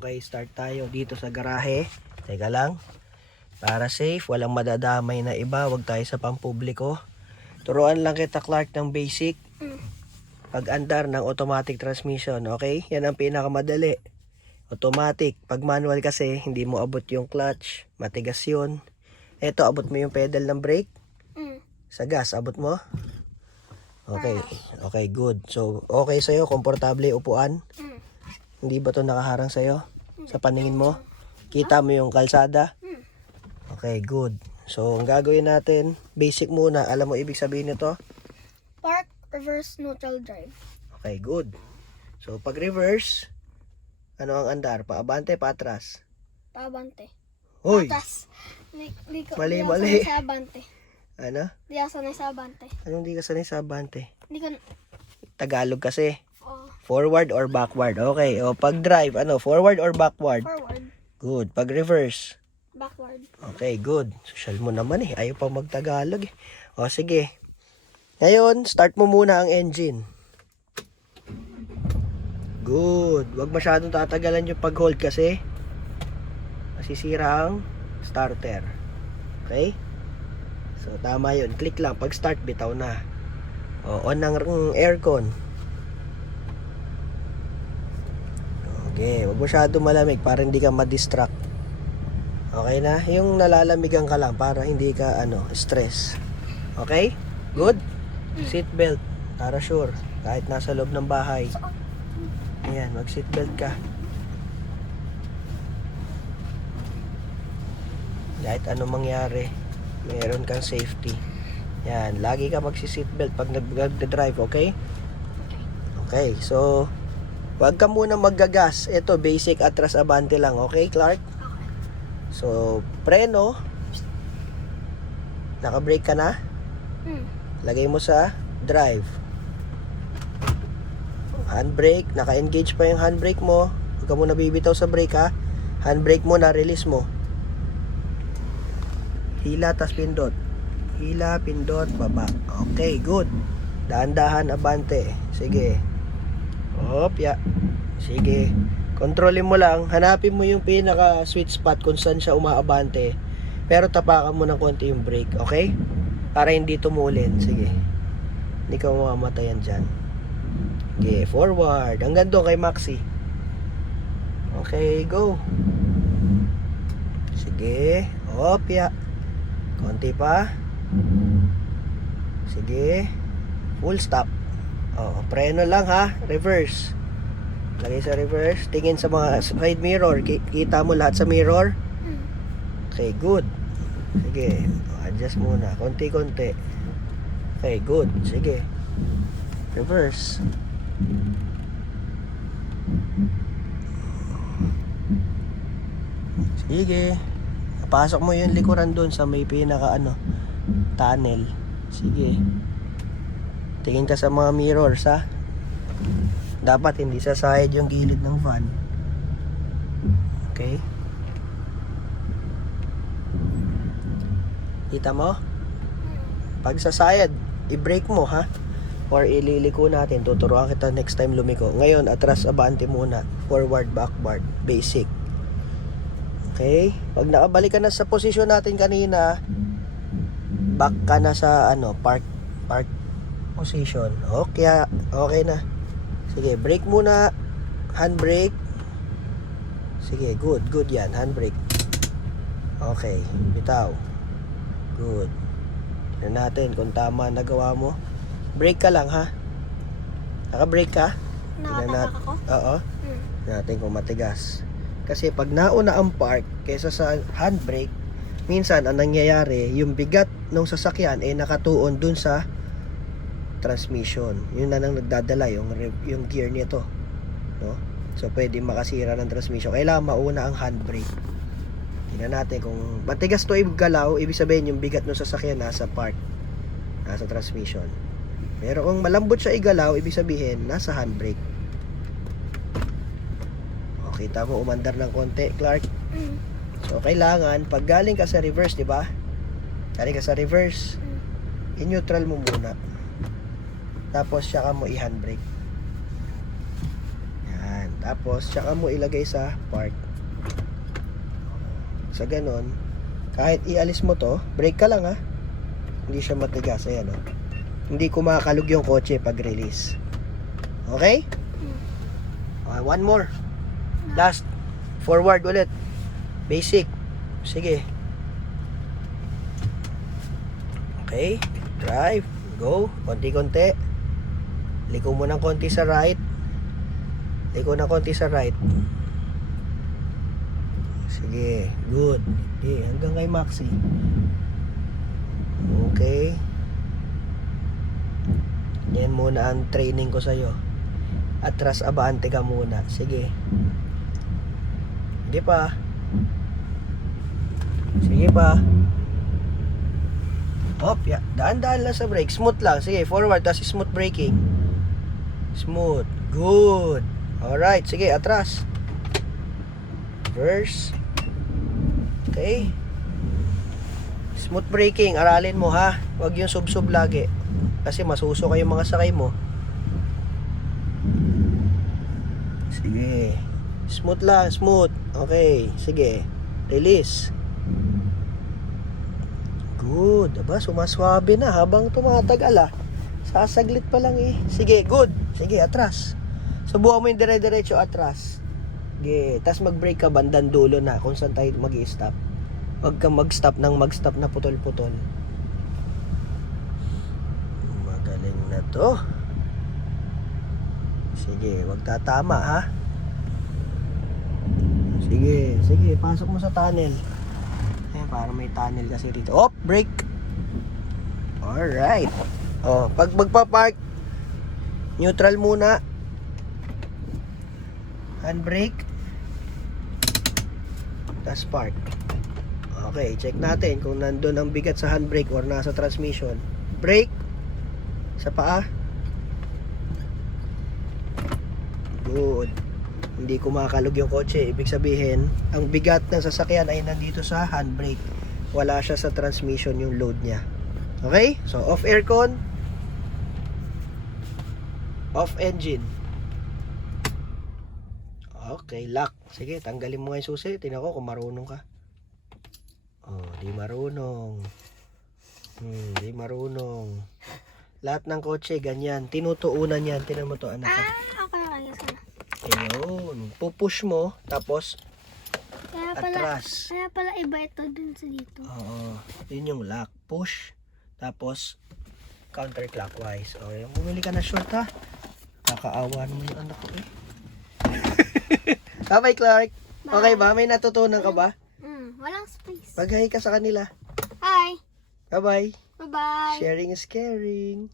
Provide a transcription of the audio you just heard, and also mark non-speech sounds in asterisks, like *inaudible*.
Okay, start tayo dito sa garahe. Teka lang. Para safe, walang madadamay na iba. Huwag tayo sa pampubliko. Turuan lang kita, Clark, ng basic. Pag-andar ng automatic transmission, okay? Yan ang pinakamadali. Automatic. Pag manual kasi, hindi mo abot yung clutch. Matigas yun. Eto, abot mo yung pedal ng brake. Sa gas, abot mo? Okay. Okay, good. So, okay sa'yo? Komportable upuan? Mm. Hindi ba to nakaharang sa'yo? Sa paningin mo? Kita mo yung kalsada? Okay, good. So, ang gagawin natin, basic muna. Alam mo ibig sabihin nito? Park, reverse, neutral drive. Okay, good. So, pag reverse, ano ang andar? Paabante, paatras? Paabante. Hoy! Patas. Di, ko, Mali, di ako mali. sanay sa abante. Ano? Di ako sanay sa abante. Anong di ka sanay sa abante? Di ko, Tagalog kasi. Oh, Forward or backward? Okay. O, pag drive, ano? Forward or backward? forward, Good. Pag reverse? backward. Okay, good. Social mo naman eh. Ayaw pa magtagalog eh. O, sige. Ngayon, start mo muna ang engine. Good. Huwag masyadong tatagalan yung pag-hold kasi masisira ang starter. Okay? So, tama yun. Click lang. Pag start, bitaw na. O, on ang ang aircon. Okay. Huwag masyadong malamig para hindi ka ma-distract. Okay na? Yung nalalamigan ka lang para hindi ka ano, stress. Okay? Good? Seat belt. Para sure. Kahit nasa loob ng bahay. Ayan, mag seat belt ka. Kahit anong mangyari, meron kang safety. Yan, lagi ka magsi-seat belt pag nag-drive, okay? Okay, so Huwag ka muna maggagas. Ito, basic atras abante lang. Okay, Clark? So, preno. Naka-brake ka na. Mm. Lagay mo sa drive. Handbrake. Naka-engage pa yung handbrake mo. Huwag ka muna bibitaw sa brake ha. Handbrake mo na, release mo. Hila, tas pindot. Hila, pindot, baba. Okay, good. Dahan-dahan, abante. Sige. Opya. Sige. Kontrolin mo lang. Hanapin mo yung pinaka sweet spot kung saan siya umaabante. Pero tapakan mo ng konti yung brake. Okay? Para hindi tumulin. Sige. Hindi ka mamamatayan dyan. Okay, forward. Hanggang doon kay Maxi. Okay, go. Sige. Opya. Konti pa. Sige. Full stop. Oo, preno lang ha. Reverse. Lagay sa reverse. Tingin sa mga side mirror. Ki- Kita mo lahat sa mirror. Okay, good. Sige. Adjust muna. Konti-konti. Okay, good. Sige. Reverse. Sige. Pasok mo yung likuran doon sa may pinaka ano, tunnel. Sige. Tingin ka sa mga mirrors ha. Dapat hindi sa side yung gilid ng van. Okay? Kita mo? Pag sa side, i-brake mo ha. Or ililiko natin. Tuturuan kita next time lumiko. Ngayon, atras abante muna. Forward, backward. Basic. Okay? Pag nakabalik ka na sa posisyon natin kanina, back ka na sa ano, park park position. Okay, okay na. Sige, brake muna. Handbrake. Sige, good, good yan. Handbrake. Okay, bitaw. Good. Tignan natin kung tama nagawa mo. Brake ka lang ha. Naka-brake ka? Nat- ako. Oo. Mm. Tignan natin kung matigas. Kasi pag nauna ang park kaysa sa handbrake, minsan ang nangyayari, yung bigat ng sasakyan ay nakatuon dun sa transmission. Yun na nang nagdadala yung yung gear nito. No? So pwede makasira ng transmission. Kailangan mauna ang handbrake. Tingnan natin kung matigas to igalaw, ibig sabihin yung bigat ng sasakyan nasa park, nasa transmission. Pero kung malambot siya igalaw, ibig sabihin nasa handbrake. O, kita mo umandar ng konti, Clark. So kailangan pag galing ka sa reverse, 'di ba? Galing ka sa reverse, i-neutral mo muna. Tapos siya ka mo i-handbrake. Yan. Tapos, tsaka mo ilagay sa park. Sa ganon, kahit ialis mo to, brake ka lang ha. Hindi siya matigas. Ayan o. Hindi kumakalog yung kotse pag release. Okay? Okay, one more. Last. Forward ulit. Basic. Sige. Okay. Drive. Go. Konti-konti. Liko mo ng konti sa right. Liko ng konti sa right. Sige. Good. Okay. Hanggang kay Maxi. Okay. Yan muna ang training ko sa'yo. Atras abante ka muna. Sige. Sige pa. Sige pa. Hop, ya. Daan-daan lang sa brake. Smooth lang. Sige, forward. Tapos smooth braking. Smooth. Good. Alright. Sige, atras. Reverse. Okay. Smooth braking. Aralin mo ha. Huwag yung sub-sub lagi. Kasi masuso kayo mga sakay mo. Sige. Smooth lang, smooth. Okay, sige. Release. Good. Aba, sumaswabe na habang tumatagal ah. Sasaglit pa lang eh. Sige, good. Sige, atras. Subukan mo yung dire-diretso atras. Sige. Tapos mag-brake ka bandang dulo na kung saan tayo mag stop Huwag kang mag-stop nang mag-stop na putol-putol. Magaling na to. Sige, wag tatama ha. Sige, sige, pasok mo sa tunnel. Eh, para may tunnel kasi dito. Oh, brake. Alright. Oh, pag magpa-park, neutral muna. Handbrake. Tapos park. Okay, check natin kung nandun ang bigat sa handbrake or nasa transmission. Brake. Sa paa. Good. Hindi kumakalog yung kotse. Ibig sabihin, ang bigat ng sasakyan ay nandito sa handbrake. Wala siya sa transmission yung load niya. Okay? So, off aircon. Off engine. Okay, lock. Sige, tanggalin mo nga yung susi. Tingnan ko kung marunong ka. Oh, di marunong. Hmm, di marunong. Lahat ng kotse, ganyan. Tinutuunan yan. Tinan mo to, anak. ah. Ah, ako na kayo sana. Ayun. Pupush mo, tapos Kaya pala, atras. kaya pala iba ito dun sa dito. Oo. Yun yung lock. Push, tapos counterclockwise. O, yung bumili ka na short ha. Kakaawan mo yung anak ko eh. *laughs* Bye-bye, Clark. Okay ba? May natutunan ka ba? Mm, walang space. Mag-hi ka sa kanila. Hi. Bye-bye. Bye-bye. Sharing is caring.